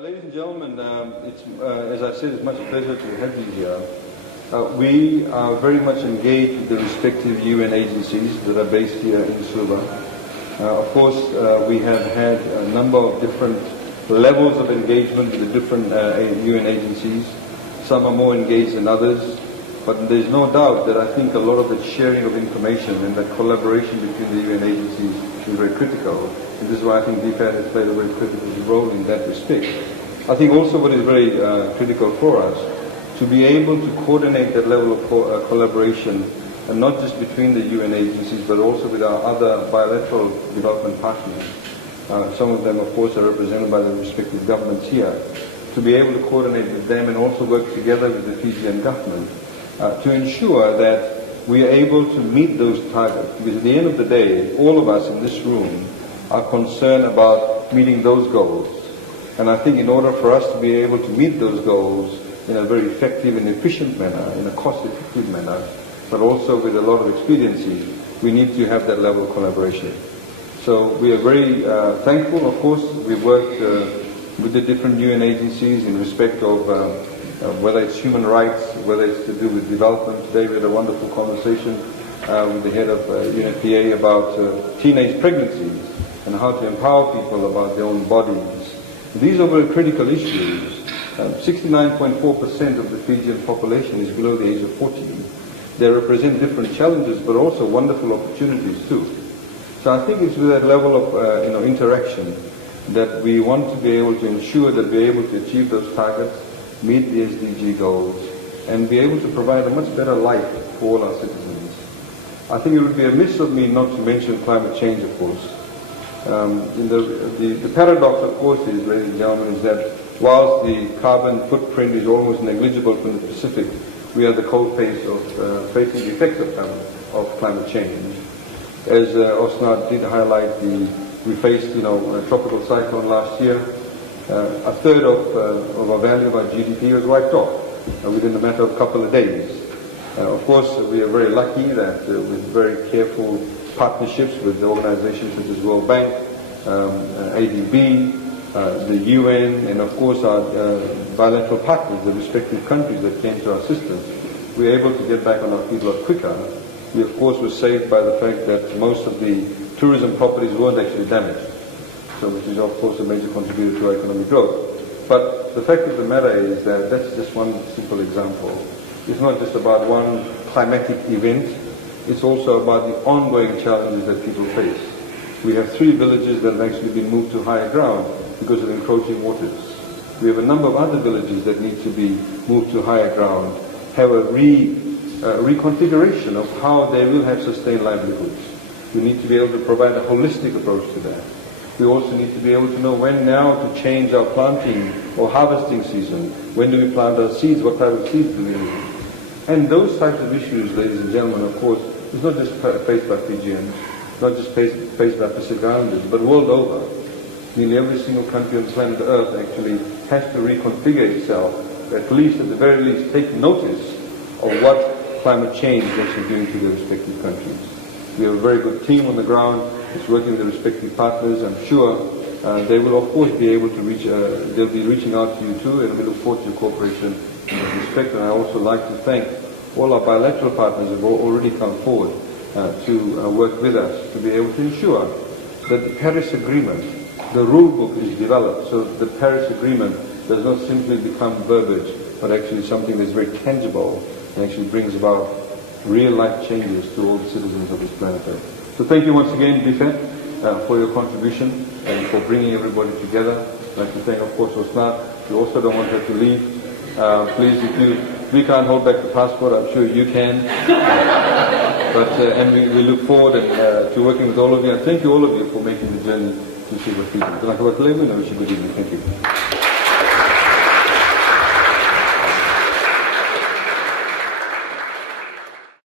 Ladies and gentlemen, as I said, it's much a pleasure to have you here. We are very much engaged with the respective UN agencies that are based here in Suva. Of course, we have had a number of different levels of engagement with the different UN agencies. Some are more engaged than others, but there's no doubt that I think a lot of the sharing of information and the collaboration between the UN agencies is very critical. And this is why I think DFAT has played a very critical role in that respect. I think also what is very critical for us, to be able to coordinate that level of collaboration, and not just between the UN agencies, but also with our other bilateral development partners. Some of them, of course, are represented by the respective governments here. To be able to coordinate with them and also work together with the Fijian government to ensure that we are able to meet those targets. Because at the end of the day, all of us in this room are concerned about meeting those goals. And I think in order for us to be able to meet those goals in a very effective and efficient manner, in a cost-effective manner, but also with a lot of expediency, we need to have that level of collaboration. So we are very thankful, of course. We've worked with the different UN agencies in respect of whether it's human rights, whether it's to do with development. Today we had a wonderful conversation with the head of UNFPA about teenage pregnancies and how to empower people about their own bodies. These are very critical issues. 69.4% of the Fijian population is below the age of 14. They represent different challenges, but also wonderful opportunities too. So I think it's with that level of interaction that we want to be able to ensure that we're able to achieve those targets, meet the SDG goals, and be able to provide a much better life for all our citizens. I think it would be amiss of me not to mention climate change, of course. The paradox, of course, is, ladies and gentlemen, is that whilst the carbon footprint is almost negligible from the Pacific, we are the cold face of facing the effects of climate change. As Osnat did highlight, we faced a tropical cyclone last year. A third of our value of our GDP was wiped off within a matter of a couple of days. Of course, we are very lucky that with very careful partnerships with organizations such as World Bank, ADB, the UN, and of course our bilateral partners, the respective countries that came to our assistance, we were able to get back on our feet a lot quicker. We of course were saved by the fact that most of the tourism properties weren't actually damaged, so which is of course a major contributor to our economic growth. But the fact of the matter is that that's just one simple example. It's not just about one climatic event, it's also about the ongoing challenges that people face. We have 3 villages that have actually been moved to higher ground because of encroaching waters. We have a number of other villages that need to be moved to higher ground, have a reconfiguration of how they will have sustained livelihoods. We need to be able to provide a holistic approach to that. We also need to be able to know when now to change our planting or harvesting season. When do we plant our seeds? What type of seeds do we use? And those types of issues, ladies and gentlemen, of course, is not just faced by Fijians, not just faced by Pacific Islanders, but world over. Nearly every single country on the planet Earth actually has to reconfigure itself, at the very least, take notice of what climate change is actually doing to their respective countries. We have a very good team on the ground. It's working with the respective partners. I'm sure they will, of course, be able to reach. They'll be reaching out to you too, and we look forward to your cooperation in this respect. And I also like to thank all our bilateral partners who have already come forward to work with us to be able to ensure that the Paris Agreement, the rule book, is developed so that the Paris Agreement does not simply become verbiage, but actually something that's very tangible and actually brings about real life changes to all the citizens of this planet Earth. So thank you once again, DFAT, for your contribution and for bringing everybody together. I'd like to thank, of course, Osnat. We also don't want her to leave. Please, we can't hold back the passport, I'm sure you can. And we look forward to working with all of you. And thank you all of you for making the journey to Fiji. Good evening. Thank you.